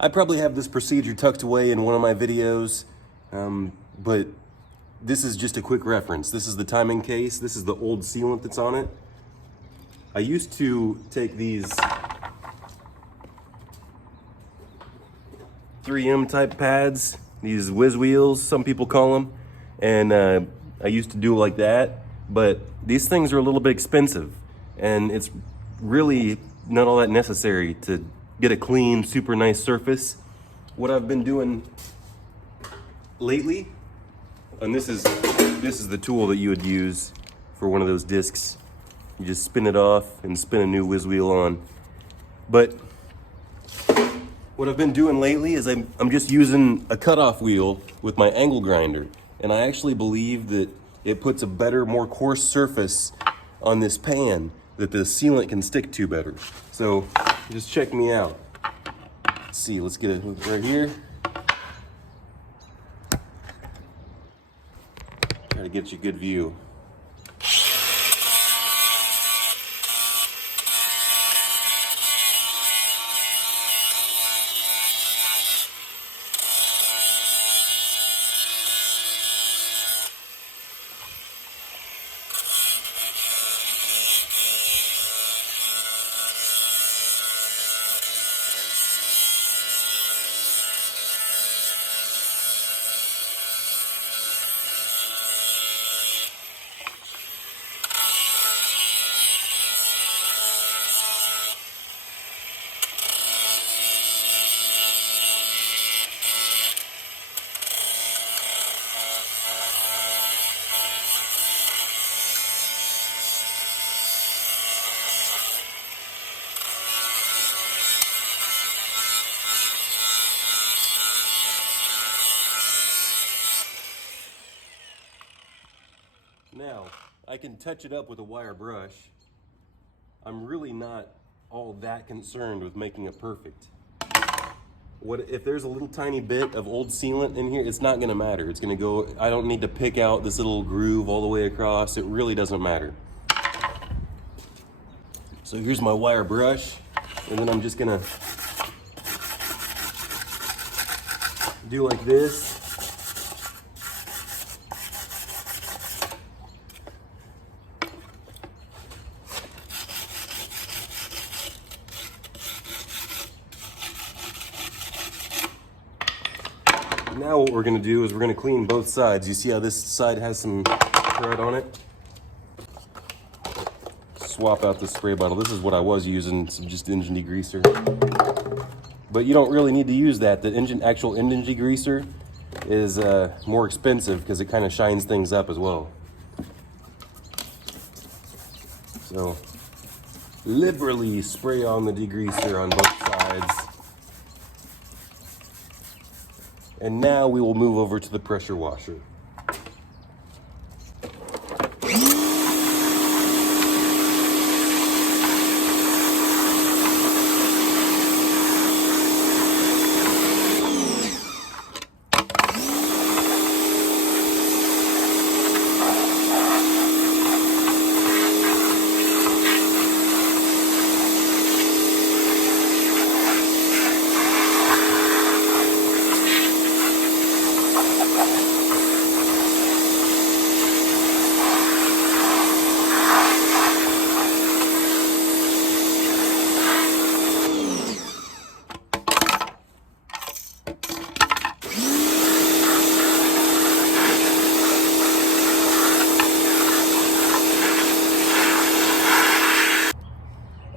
I probably have this procedure tucked away in one of my videos, but this is just a quick reference. This is the timing case. This is the old sealant that's on it. I used to take these 3M type pads, these whiz wheels, some people call them, and I used to do it like that, but these things are a little bit expensive, and it's really not all that necessary to get a clean, super nice surface. What I've been doing lately, and this is the tool that you would use for one of those discs. You just spin it off and spin a new whiz wheel on. But what I've been doing lately is I'm just using a cutoff wheel with my angle grinder. And I actually believe that it puts a better, more coarse surface on this pan that the sealant can stick to better. So just check me out. Let's see, let's get it right here. Try to get you a good view. Now, I can touch it up with a wire brush. I'm really not all that concerned with making it perfect. What if there's a little tiny bit of old sealant in here? It's not gonna matter. It's gonna go, I don't need to pick out this little groove all the way across. It really doesn't matter. So here's my wire brush, and then I'm just gonna do like this. Now what we're gonna do is we're gonna clean both sides. You see how this side has some crud on it? Swap out the spray bottle. This is what I was using, just engine degreaser. But you don't really need to use that. The actual engine degreaser is more expensive because it kind of shines things up as well. So liberally spray on the degreaser on both sides. And now we will move over to the pressure washer.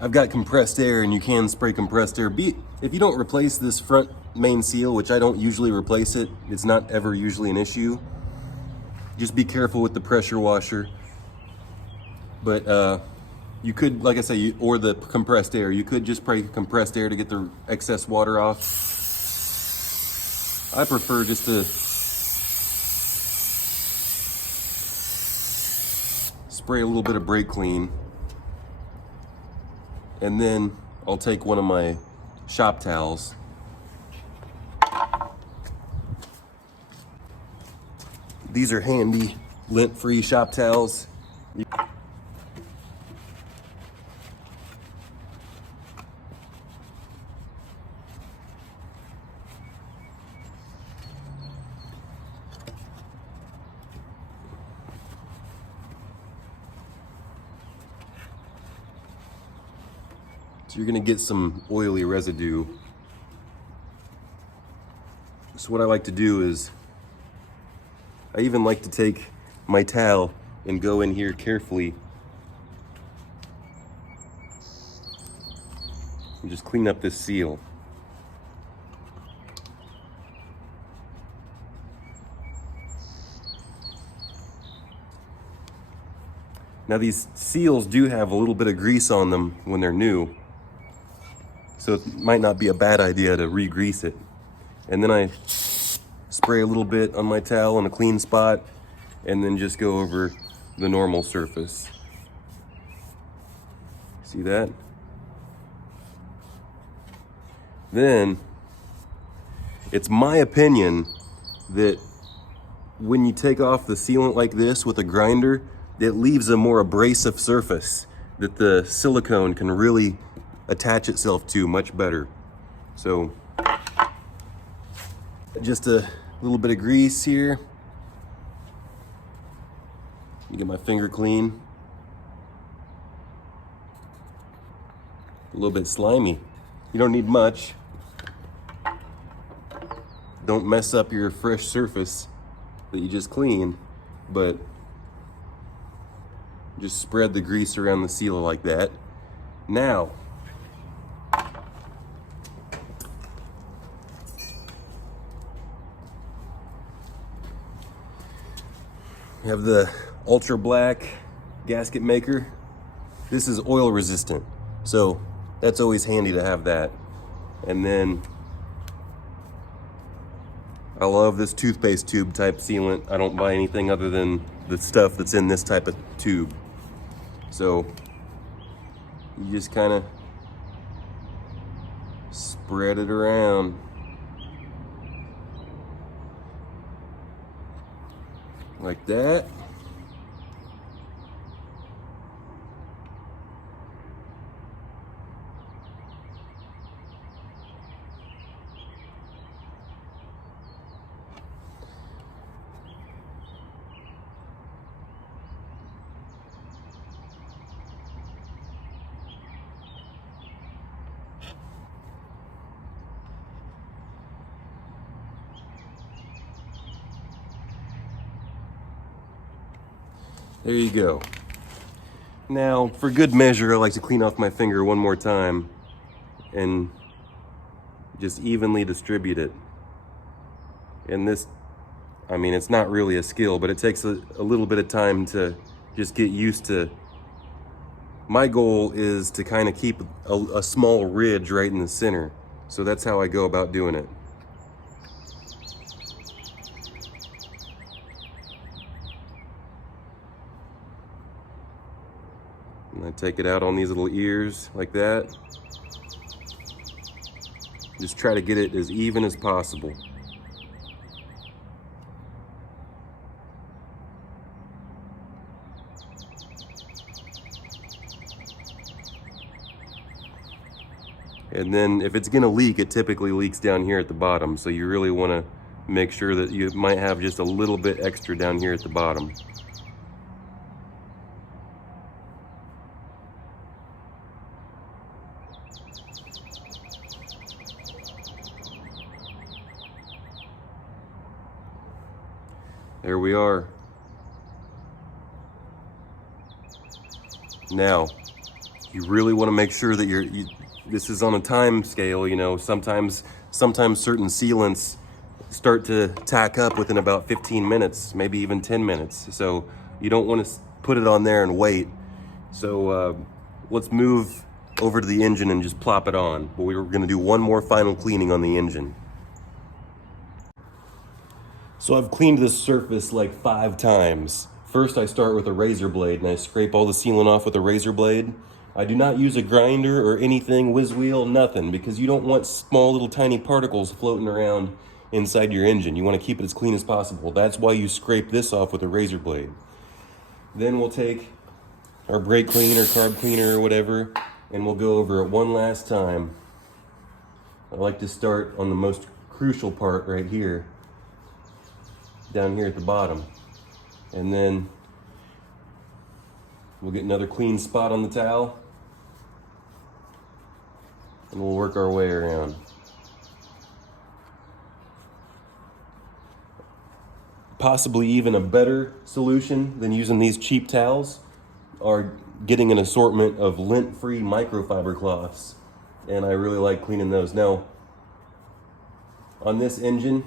I've got compressed air, and you can spray compressed air. If you don't replace this front main seal, which I don't usually replace it, it's not ever usually an issue. Just be careful with the pressure washer. But you could, like I say, or the compressed air, you could just spray compressed air to get the excess water off. I prefer just to spray a little bit of brake clean. And then I'll take one of my shop towels. These are handy, lint-free shop towels. So you're gonna get some oily residue. So what I like to do is, I even like to take my towel and go in here carefully and just clean up this seal. Now these seals do have a little bit of grease on them when they're new, so it might not be a bad idea to re-grease it. And then I spray a little bit on my towel in a clean spot, and then just go over the normal surface. See that? Then, it's my opinion that when you take off the sealant like this with a grinder, it leaves a more abrasive surface that the silicone can really attach itself to much better. So, just a little bit of grease here. You get my finger clean. A little bit slimy. You don't need much. Don't mess up your fresh surface that you just cleaned, but just spread the grease around the seal like that. Now, we have the ultra black gasket maker. This is oil resistant, so that's always handy to have that. And then I love this toothpaste tube type sealant. I don't buy anything other than the stuff that's in this type of tube. So you just kind of spread it around. Like that. There you go. Now, for good measure, I like to clean off my finger one more time and just evenly distribute it. And this, I mean, it's not really a skill, but it takes a little bit of time to just get used to. My goal is to kind of keep a small ridge right in the center. So that's how I go about doing it. And I take it out on these little ears like that. Just try to get it as even as possible. And then if it's gonna leak, it typically leaks down here at the bottom. So you really wanna make sure that you might have just a little bit extra down here at the bottom. There we are. Now, you really want to make sure that this is on a time scale. You know, sometimes certain sealants start to tack up within about 15 minutes, maybe even 10 minutes. So you don't want to put it on there and wait. So let's move over to the engine and just plop it on. But we're going to do one more final cleaning on the engine. So I've cleaned this surface like 5 times. First I start with a razor blade and I scrape all the sealant off with a razor blade. I do not use a grinder or anything, whiz wheel, nothing, because you don't want small little tiny particles floating around inside your engine. You want to keep it as clean as possible. That's why you scrape this off with a razor blade. Then we'll take our brake cleaner, carb cleaner, or whatever, and we'll go over it one last time. I like to start on the most crucial part right here, down here at the bottom. And then we'll get another clean spot on the towel. and we'll work our way around. Possibly even a better solution than using these cheap towels are getting an assortment of lint-free microfiber cloths, and I really like cleaning those. Now, on this engine,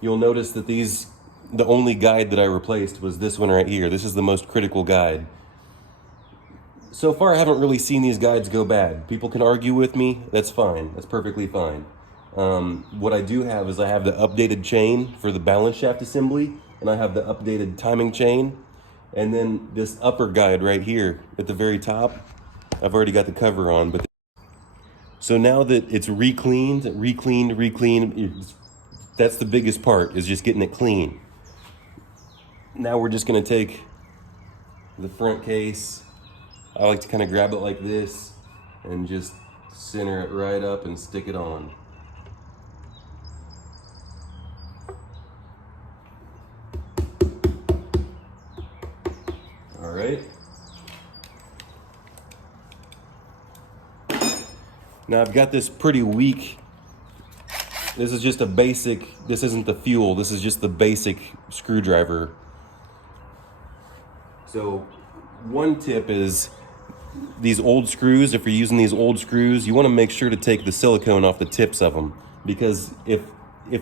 you'll notice that the only guide that I replaced was this one right here. This is the most critical guide. So far, I haven't really seen these guides go bad. People can argue with me, that's fine, that's perfectly fine. What I do have is I have the updated chain for the balance shaft assembly, and I have the updated timing chain, and then this upper guide right here at the very top, I've already got the cover on. But so now that it's recleaned, that's the biggest part, is just getting it clean. Now we're just gonna take the front case. I like to kind of grab it like this and just center it right up and stick it on. All right. Now I've got this pretty weak, this is just a basic, this isn't the fuel, this is just the basic screwdriver. So one tip is these old screws, if you're using these old screws, you want to make sure to take the silicone off the tips of them, because if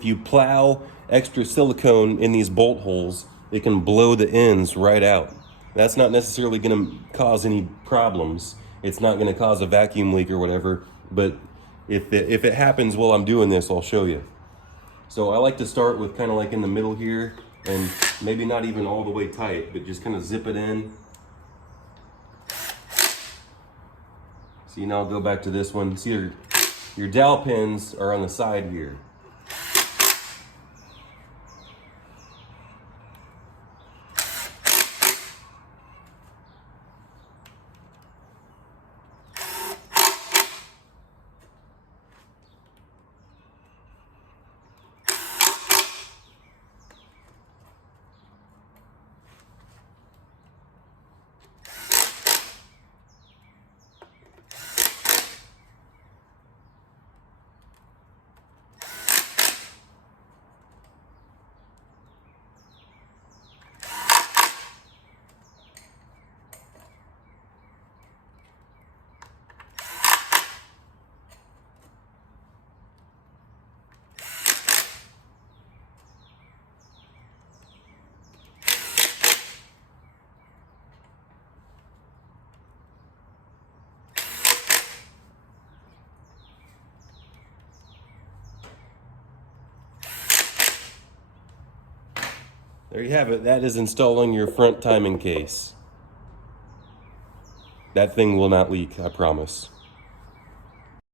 you plow extra silicone in these bolt holes, it can blow the ends right out. That's not necessarily going to cause any problems. It's not going to cause a vacuum leak or whatever, but if it happens while I'm doing this, I'll show you. So I like to start with kind of like in the middle here, and maybe not even all the way tight, but just kind of zip it in. See, now I'll go back to this one. See, your dowel pins are on the side here. There you have it. That is installing your front timing case. That thing will not leak, I promise.